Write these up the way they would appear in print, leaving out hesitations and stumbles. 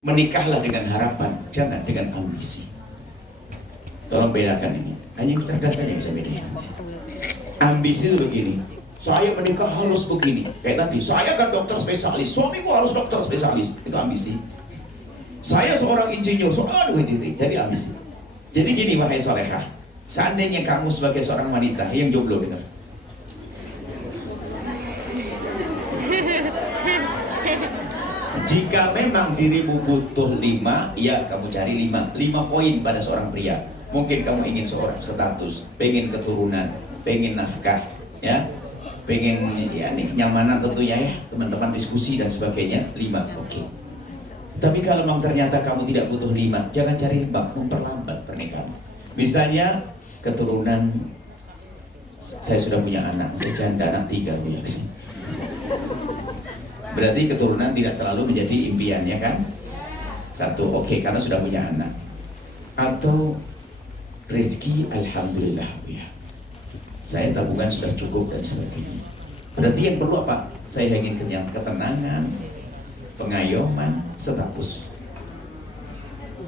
Menikahlah dengan harapan, jangan dengan ambisi. Tolong bedakan ini. Hanya kecerdasan yang bisa bedakan. Ambisi itu begini, saya menikah harus begini. Kayak tadi, saya kan dokter spesialis, suamiku harus dokter spesialis. Itu ambisi. Saya seorang insinyur, jadi ambisi. Jadi gini wahai solehah, seandainya kamu sebagai seorang wanita yang jomblo, dengar. Jika memang dirimu butuh 5, ya kamu cari 5 poin pada seorang pria. Mungkin kamu ingin seorang status, pengen keturunan, pengen nafkah, ya, pengen ya nih kenyamanan tentunya ya, teman-teman diskusi dan sebagainya. 5, oke. Tapi kalau memang ternyata kamu tidak butuh 5, jangan cari 5, memperlambat pernikahan. Misalnya keturunan, saya sudah punya anak, saya janda anak 3 punya. Berarti keturunan tidak terlalu menjadi impiannya kan? 1, oke, karena sudah punya anak. Atau rezeki alhamdulillah ya, saya tabungan sudah cukup dan sebagainya. Berarti yang perlu apa? Saya ingin ketenangan, pengayoman, status.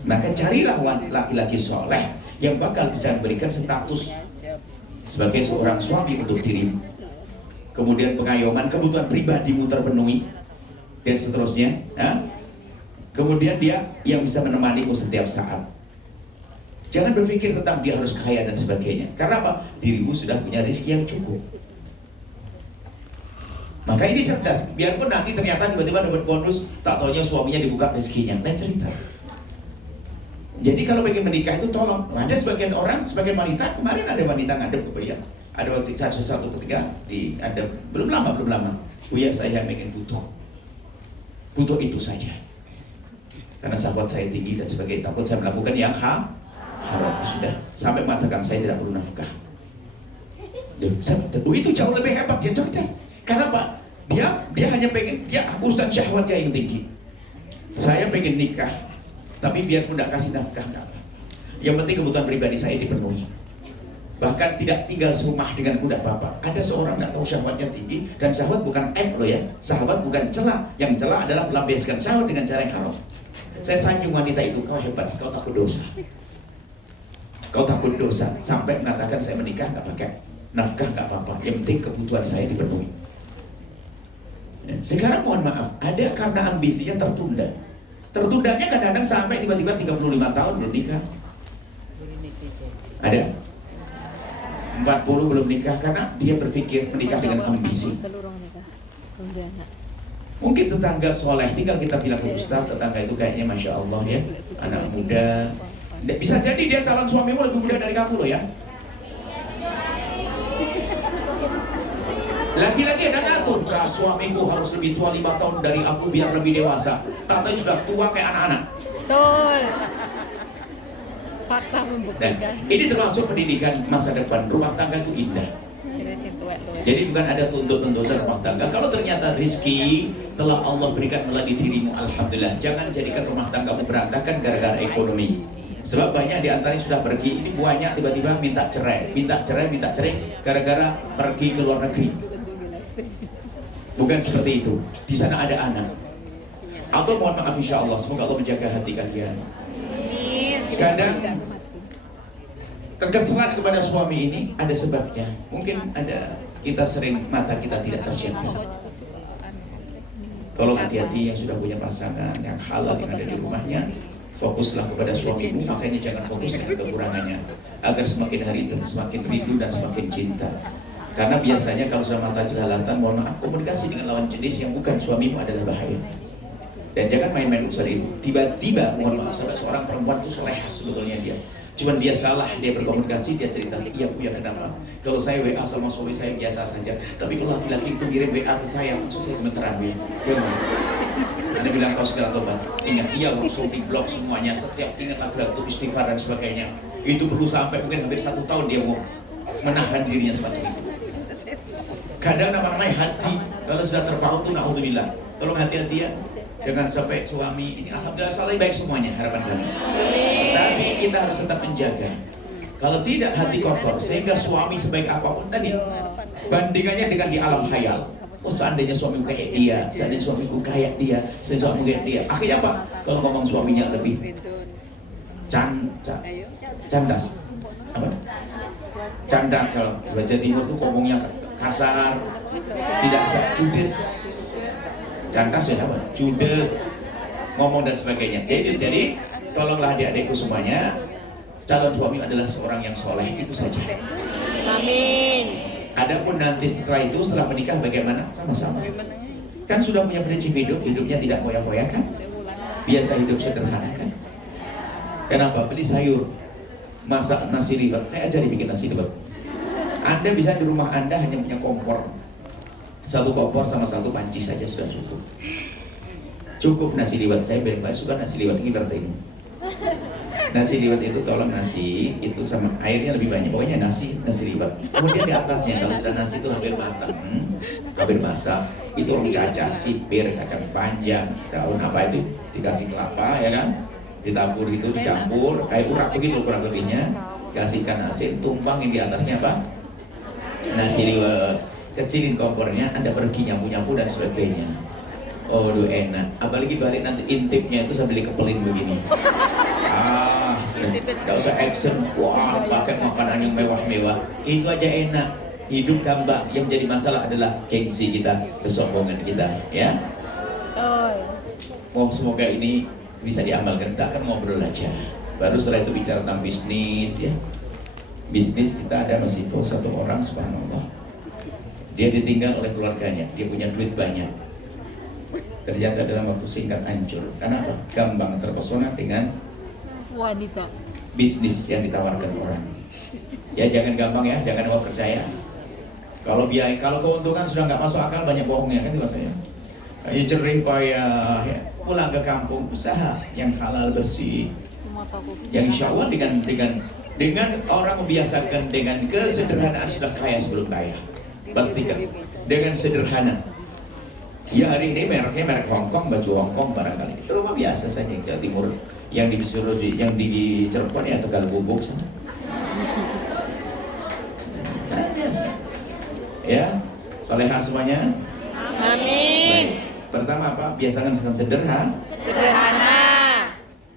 Maka carilah laki-laki soleh yang bakal bisa memberikan status sebagai seorang suami untuk dirimu. Kemudian pengayoman, kebutuhan pribadimu terpenuhi dan seterusnya, ya? Kemudian dia yang bisa menemanimu setiap saat. Jangan berpikir tentang dia harus kaya dan sebagainya. Karena apa? Dirimu sudah punya rezeki yang cukup. Maka ini cerdas. Biarpun nanti ternyata tiba-tiba dapat bonus, tak taunya suaminya dibuka rezekinya, lain cerita. Jadi kalau pengen menikah itu tolong, ada sebagian orang, sebagian wanita, kemarin ada wanita ngadep ke Buya. Ada waktu satu ketika ada belum lama Buya, saya ingin butuh itu saja karena sahabat saya tinggi dan sebagainya, takut saya melakukan yang haram. Sudah sampai mengatakan saya tidak perlu nafkah. Itu jauh lebih hebat, dia cerdas. Karena apa? Dia hanya pengen, dia urusan syahwatnya yang tinggi. Saya pengen nikah, tapi biarpun tidak kasih nafkah enggak apa. Yang penting kebutuhan pribadi saya dipenuhi. Bahkan tidak tinggal serumah dengan kuda bapak. Ada seorang tidak tahu syahwatnya tinggi, dan syahwat bukan aib loh ya. Syahwat bukan celah. Yang celah adalah melampiaskan syahwat dengan cara yang haram. Saya sanjung wanita itu, kau hebat, kau takut dosa. Kau takut dosa sampai mengatakan saya menikah nggak pakai nafkah nggak apa-apa. Yang penting kebutuhan saya dipenuhi. Sekarang mohon maaf, ada karena ambisinya tertunda. Tertundanya kadang-kadang sampai tiba-tiba 35 tahun belum nikah. Ada 40 belum nikah karena dia berpikir menikah dengan ambisi. Mungkin tetangga soleh, tinggal kita bilang ke Ustaz, tetangga itu kayaknya Masya Allah ya, anak muda. Bisa jadi dia calon suamimu lebih muda dari kamu loh ya. Lagi-lagi ada ngatur, suamiku harus lebih tua 5 tahun dari aku biar lebih dewasa. Katanya sudah tua kayak anak-anak. Betul. Dan ini termasuk pendidikan masa depan. Rumah tangga itu indah. Jadi bukan ada tuntut-tuntutan rumah tangga. Kalau ternyata rezeki telah Allah berikan melalui dirimu, alhamdulillah. Jangan jadikan rumah tanggamu berantakan gara-gara ekonomi. Sebab banyak di antaranya sudah pergi. Ini banyak tiba-tiba minta cerai gara-gara pergi ke luar negeri. Bukan seperti itu. Di sana ada anak. Atau mohon maaf insya Allah, semoga Allah menjaga hati kalian. Kadang kekesalan kepada suami ini ada sebabnya. Mungkin ada kita sering mata kita tidak terjaga. Tolong hati-hati yang sudah punya pasangan yang halal yang ada di rumahnya. Fokuslah kepada suamimu, makanya jangan fokus dengan kekurangannya, agar semakin hari semakin rindu dan semakin cinta. Karena biasanya kalau sudah mata jelalatan, mohon maaf, komunikasi dengan lawan jenis yang bukan suamimu adalah bahaya. Dan jangan main-main urusan itu. Tiba-tiba, mohon maaf, sampai seorang perempuan itu soleh sebetulnya dia. Cuman dia salah, dia berkomunikasi, dia cerita, iya Bu ya kenapa? Kalau saya WA sama suami saya biasa saja, tapi kalau laki-laki itu kirim WA ke saya, maksud saya gemeteran Bu ya. Anda bilang kau segala tobat. Ingat, iya langsung di blok semuanya, setiap ingat lagu-lagu istighfar dan sebagainya. Itu perlu sampai mungkin hampir 1 tahun dia mau menahan dirinya semacam itu. Kadang namanya hati, kalau sudah terpaut tuh na'udzubillah. Tolong hati-hati ya. Jangan sampai suami ini, alhamdulillah saleh baik semuanya, harapan kami. Tapi kita harus tetap menjaga. Kalau tidak hati kotor, sehingga suami sebaik apapun tadi bandingannya dengan di alam khayal. Oh seandainya suamiku kayak dia, seandainya suamiku kayak dia, seandainya suamiku kayak dia. Akhirnya apa? Kalau ngomong suaminya lebih candas, apa? Candas kalau bahasa timur tuh ngomongnya kasar, tidak judes. Candas ya apa? Judes, ngomong dan sebagainya. Jadi tolonglah adik-adikku semuanya, calon suami adalah seorang yang soleh, itu saja. Amin. Adapun nanti setelah itu, setelah menikah bagaimana? Sama-sama. Kan sudah punya prinsip hidup, hidupnya tidak foya-foya kan? Biasa hidup sederhana kan? Kenapa? Beli sayur, masak nasi liwet. Saya ajari bikin nasi liwet. Anda bisa di rumah Anda hanya punya kompor. Satu kompor sama satu panci saja sudah cukup. Cukup nasi liwet. Saya paling suka nasi liwet ini berarti ini. Nasi liwet itu tolong nasi itu sama airnya lebih banyak, pokoknya nasi liwet. Kemudian di atasnya kalau sudah nasi itu hampir matang, hampir masak, itu orang cacah, cipir, kacang panjang, daun apa itu dikasih kelapa ya kan, ditabur itu dicampur kayak urak begitu kurang lebihnya, kasihkan asin, tumpangin di atasnya apa? Nasi liwet. Kecilin kompornya, Anda pergi nyapu-nyapu dan sebagainya. Oh, enak. Apalagi balik nanti intipnya itu sambil dikepelin begini. Gak usah action, wah pakai makanan yang mewah-mewah. Itu aja enak. Hidup gampang. Yang jadi masalah adalah gengsi kita, kesombongan kita, ya. Oh, semoga ini bisa diamalkan. Kita akan ngobrol aja. Baru setelah itu bicara tentang bisnis, ya. Bisnis kita ada masih satu orang, subhanallah. Dia ditinggal oleh keluarganya. Dia punya duit banyak. Ternyata dalam waktu singkat hancur. Karena apa? Gampang terpesona dengan wanita, bisnis yang ditawarkan orang. Ya jangan gampang ya, jangan mau percaya. Kalau biaya, kalau keuntungan sudah nggak masuk akal, banyak bohongnya kan itu saya. Ayo jerih payah, ya. Pulang ke kampung usaha yang halal bersih. Yang insya Allah dengan orang membiasakan dengan kesederhanaan sudah kaya sebelum kaya. Pastikan dengan sederhana. Ya hari ini mereknya merek Hongkong, baju Hongkong barangkali. Rumah biasa saja yang Jawa Timur, yang di Cirebon ya Tegal Bubuk sana. Kan biasa. Ya, salehah semuanya. amin. Baik. Pertama apa? Biasakan sederhana.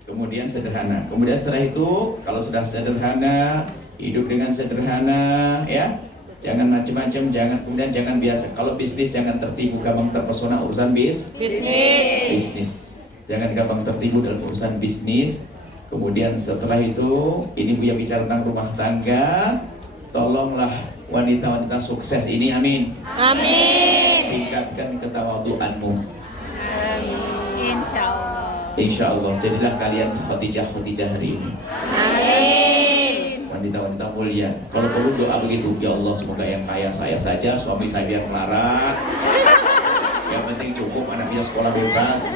Kemudian sederhana. Kemudian setelah itu kalau sudah sederhana, hidup dengan sederhana, ya. Jangan macam-macam, jangan biasa. Kalau bisnis jangan tertipu, gampang terpesona urusan bisnis. Jangan gampang tertipu dalam urusan bisnis. Kemudian setelah itu, ini Buya bicara tentang rumah tangga. Tolonglah wanita-wanita sukses ini, amin. Tingkatkan ketawaduanmu. Amin. Insya Allah. Jadilah kalian seperti Khadijah hari ini. Amin. Wanita-wanita mulia. Kalau perlu doa begitu, ya Allah semoga yang kaya saya saja, suami saya biar melarat. Yang penting cukup anaknya sekolah bebas.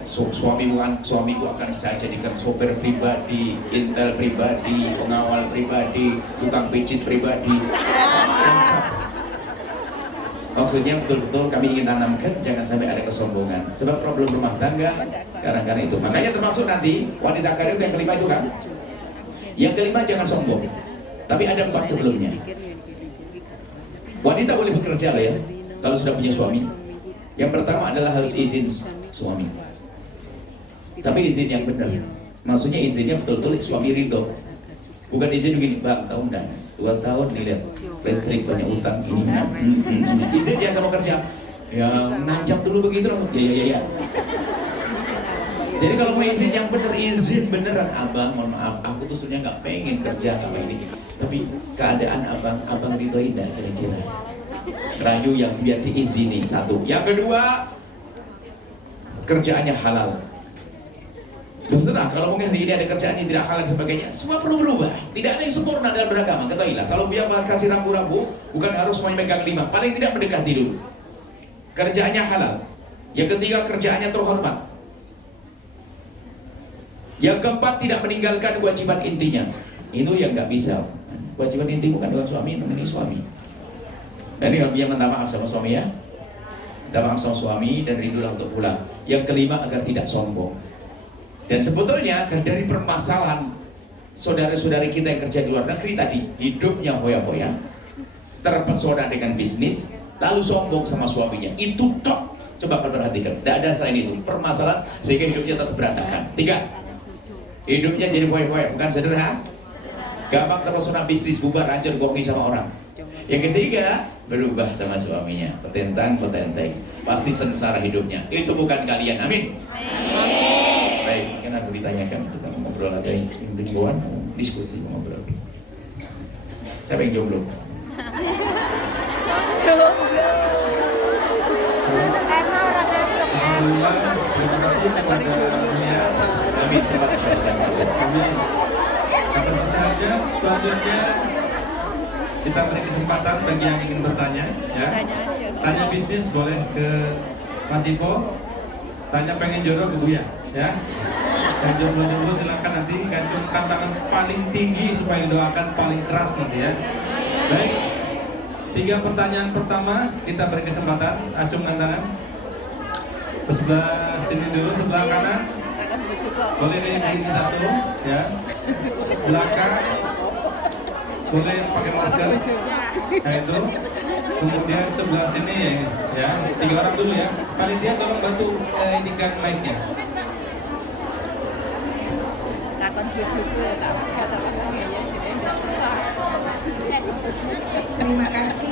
Suamiku akan saya jadikan sopir pribadi, intel pribadi, pengawal pribadi, tukang pijit pribadi. Maksudnya betul-betul kami ingin tanamkan jangan sampai ada kesombongan. Sebab problem rumah tangga kadang-kadang itu. Makanya termasuk nanti wanita karir yang kelima itu kan. Yang kelima jangan sombong. Tapi ada 4 sebelumnya. Wanita boleh bekerja lah ya, kalau sudah punya suami. Yang pertama adalah harus izin suami. Tapi izin yang benar. Maksudnya izinnya betul-betul suami ridho. Bukan izin begini, Bang, tahun dan 2 tahun nih lihat listrik banyak utang ini. Izin dia sama kerja. Ya ngancam dulu begitu loh. Ya. Jadi kalau mau izin yang bener, izin beneran. Abang, mohon maaf, aku tuh sebenarnya nggak pengen kerja sama ini. Tapi keadaan abang ridho indah kira-kira. Rayu yang biar diizini, satu. Yang kedua, kerjaannya halal. Terserah, kalau mungkin hari ini ada kerjaan yang tidak halal dan sebagainya, semua perlu berubah. Tidak ada yang sempurna dalam beragama, ketahuilah. Kalau Buya kasih rambu-rambu, bukan harus semuanya megang 5. Paling tidak mendekati dulu. Kerjaannya halal. Yang ketiga, kerjaannya terhormat. Yang keempat, tidak meninggalkan kewajiban intinya. Itu yang nggak bisa. Kewajiban inti bukan dengan suami, menemani suami. Dan ini Buya minta maaf sama suami ya. Minta maaf sama suami dan rindulah untuk pulang. Yang kelima, agar tidak sombong. Dan sebetulnya dari permasalahan saudara-saudari kita yang kerja di luar negeri tadi, hidupnya foya-foya, terpesona dengan bisnis, lalu sombong sama suaminya. Itu tok. Coba kalian perhatikan, tidak ada selain itu permasalahan sehingga hidupnya tetap berantakan. 3, hidupnya jadi foya-foya, bukan sederhana, gampang terpesona bisnis, bubar, hancur, bohongi sama orang. Yang ketiga, berubah sama suaminya, petentang, petenteng, pasti sengsara hidupnya. Itu bukan kalian, amin. Baik, mungkin aku ditanyakan, kita ngobrol, ada yang bimbingan, diskusi, ngobrol. Siapa yang jomblo? Alhamdulillah, terima kasih kepada dunia. Amin, cepat. Amin. Langsung saja, selanjutnya kita beri kesempatan bagi yang ingin bertanya, ya. Tanya bisnis boleh ke Mas Ipo, tanya pengen jodoh ke Buya, ya. Yang jomblo-jomblo silakan nanti gantungkan tangan paling tinggi supaya doakan paling keras nanti, ya. Baik, 3 pertanyaan pertama kita beri kesempatan, acungkan tangan. Sebelah sini dulu, sebelah kanan. Boleh ini satu, ya. Belakang. Boleh pakai masker. Nah itu. Kemudian sebelah sini, ya. 3 orang dulu, ya. Panitia tolong bantu indikan mic-nya. Terima kasih.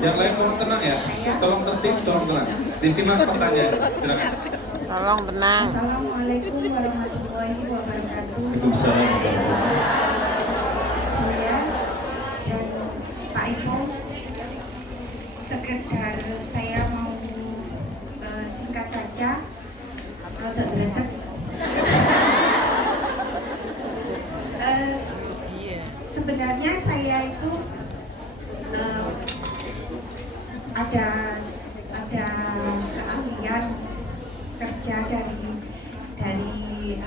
Yang lain tolong tenang, ya. Tolong tertib, tolong tenang. Disimak pertanyaan. Silakan. Tolong tenang. Assalamualaikum warahmatullahi wabarakatuh. Waalaikumsalam warahmatullahi Buya dan Pak Ipo, sekedar saya mau singkat saja, rada dredeg. Sebenarnya saya itu ada keahlian kerja dari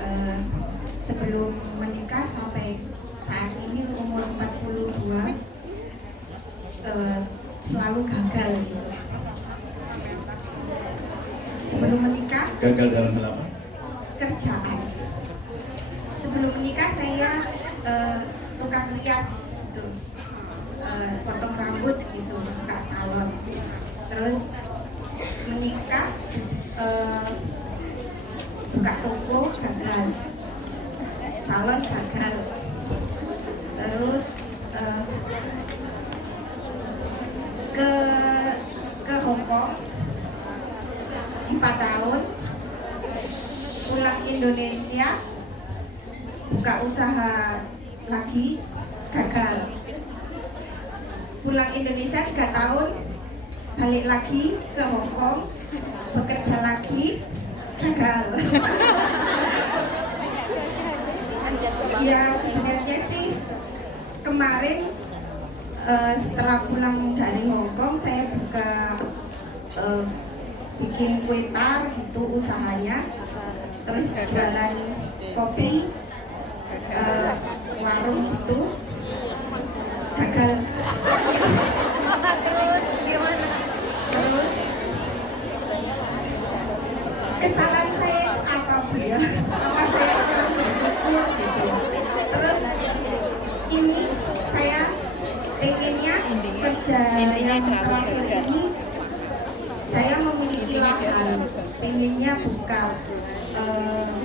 sebelum menikah sampai saat ini umur 42 selalu gagal gitu. Sebelum menikah gagal dalam melawan. kerjaan. Sebelum menikah saya tukang rias gitu, potong rambut gitu, buka salon. Terus menikah buka toko gagal, salon gagal. Terus ke Hong Kong 4 tahun, pulang Indonesia buka usaha lagi gagal. Pulang Indonesia 3 tahun, balik lagi ke Hong Kong, bekerja lagi gagal. Ya sebenarnya sih kemarin setelah pulang dari Hong Kong saya buka bikin kue tar gitu usahanya, terus jualan kopi, warung gitu, gagal. Terus kesalahan saya itu apa Bu ya? Apa saya kurang bersyukur gitu. Terus ini saya pengennya kerja yang terakhir ini saya memiliki lahan, pengennya buka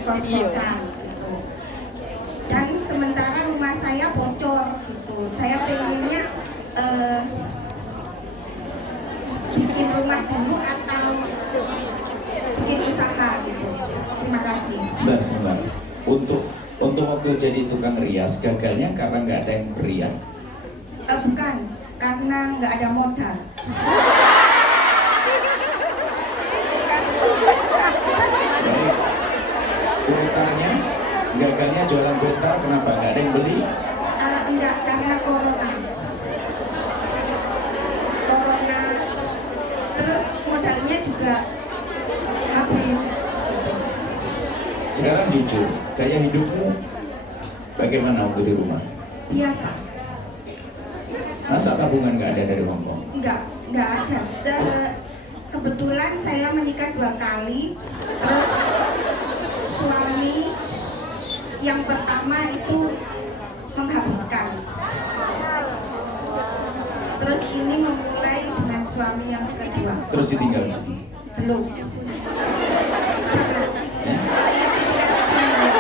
kos-kosan gitu. Dan sementara rumah saya bocor gitu. Saya pengennya bikin rumah dulu atau bikin usaha gitu. Terima kasih. Sebentar. Untuk waktu jadi tukang rias, gagalnya karena nggak ada yang beriak. Bukan, karena nggak ada modal. Kue tarnya, gagalnya jualan kue tar, kenapa nggak ada yang beli? Enggak, karena corona. Terus modalnya juga habis gitu. Sekarang jujur, gaya hidupmu bagaimana waktu di rumah? Biasa. Masa tabungan nggak ada dari Hong Kong? Enggak ada. Kebetulan saya menikah 2 kali. Terus suami yang pertama itu menghabiskan. Terus ini memulai mulai dengan suami yang kedua. Terus ditinggal di sini. Belum. Jangan. Ya? Oh iya, ditinggal di sini ya.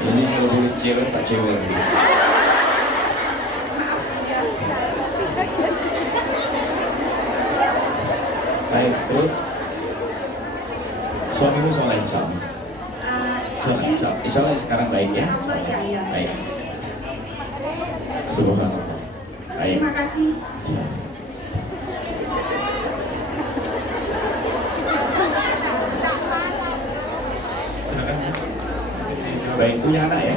Jadi kalau boleh cewek tak cewek. Maaf ya. Baik, terus suamimu soleh insya Allah. Insya Allah sekarang baik ya. Allah ya ya. Baik. Subhanallah. Baik. Terima kasih. Silakan. Baik, punya anak ya?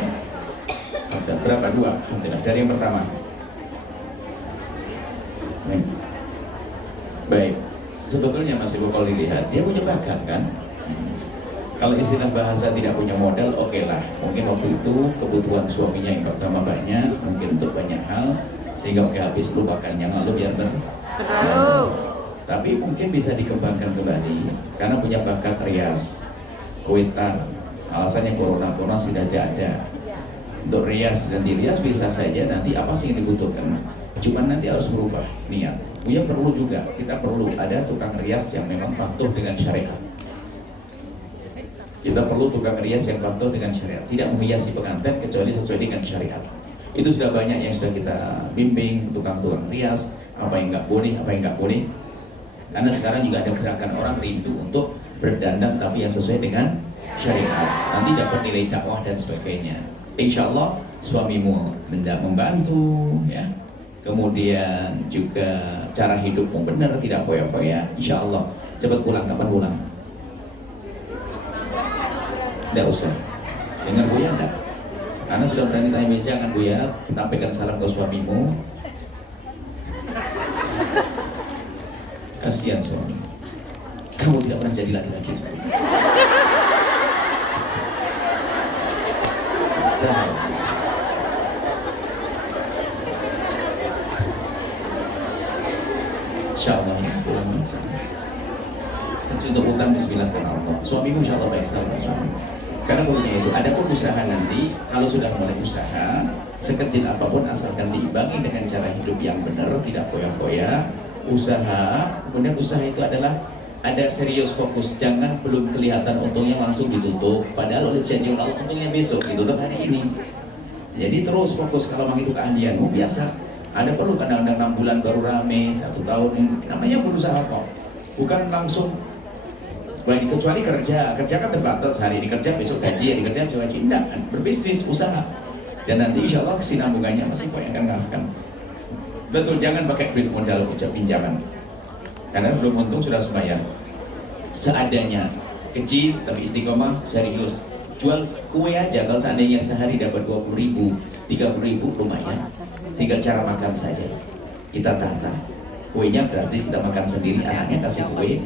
Ada berapa? Dua? Alhamdulillah. Dari yang pertama. Baik. Baik. Sebetulnya Mas Ibu kalau dilihat, dia punya bakat kan? Kalau istilah bahasa tidak punya modal, oke lah. Mungkin waktu itu kebutuhan suaminya yang pertama banyak, mungkin untuk banyak hal, sehingga oke habis lupakan yang lalu biar Terlalu. Tapi mungkin bisa dikembangkan kembali karena punya bakat rias, kuitan. Alasannya corona sudah tidak ada. Untuk rias dan dirias bisa saja nanti apa sih yang dibutuhkan. Cuman nanti harus berubah niat. Buya perlu juga, kita perlu ada tukang rias yang memang patuh dengan syariat. Kita perlu tukang rias yang patuh dengan syariat, tidak menghiasi pengantin kecuali sesuai dengan syariat. Itu sudah banyak yang sudah kita bimbing, tukang-tukang rias, apa yang nggak boleh, apa yang nggak boleh. Karena sekarang juga ada gerakan orang rindu untuk berdandan tapi yang sesuai dengan syariat. Nanti dapat nilai dakwah dan sebagainya. Insya Allah suamimu membantu, ya. Kemudian juga cara hidupmu benar, tidak foya-foya. Insya Allah cepat pulang. Kapan pulang? Tidak usah. Dengar Buya enggak? Karena sudah berani tanya meja kan Buya, sampaikan salam ke suamimu. Kasihan suami. Kamu tidak pernah jadi laki-laki suami. Insya Allah pulang. Untuk utang bismillah karena Allah. Suamimu insya Allah baik sama suami. Karena begini itu, ada pun usaha nanti, kalau sudah mulai usaha, sekecil apapun asalkan diimbangi dengan cara hidup yang benar, tidak foya-foya, usaha, kemudian usaha itu adalah ada serius fokus, jangan belum kelihatan untungnya langsung ditutup, padahal oleh janji Allah untungnya besok, ditutup hari ini. Jadi terus fokus, kalau memang itu keahlianmu, biasa. Ada perlu kadang-kadang 6 bulan baru rame, 1 tahun, namanya berusaha kok. Bukan langsung. Baik, kecuali kerja kan terbatas, hari ini kerja, besok gaji, hari kerja, besok gaji. Tidak, berbisnis, usaha. Dan nanti insya Allah kesinambungannya masih kok yang akan ngarahkan. Betul, jangan pakai duit modal ucap pinjaman. Karena belum untung sudah sembayar. Seadanya, kecil tapi istiqomah, serius. Jual kue aja, kalau seandainya sehari dapat 20.000, 30.000 lumayan. Tinggal cara makan saja. Kita tata. Kuenya gratis, kita makan sendiri, anaknya kasih kue.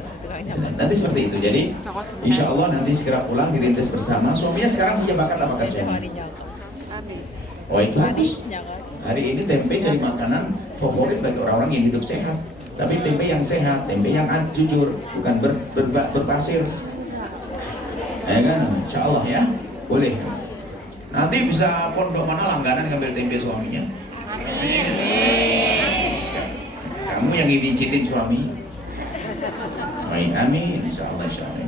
Nanti seperti itu. Jadi insya Allah nanti segera pulang dirintis bersama. Suaminya sekarang punya bakat apa kerjanya? Oh itu bagus. Hari ini tempe jadi makanan favorit bagi orang-orang yang hidup sehat. Tapi tempe yang sehat, tempe yang jujur, bukan berpasir. Ya kan? Insya Allah ya, boleh. Nanti bisa pondok mana langganan ngambil tempe suaminya. Kamu yang dipijitin suami. Baik, amin. Insya Allah, insya Allah.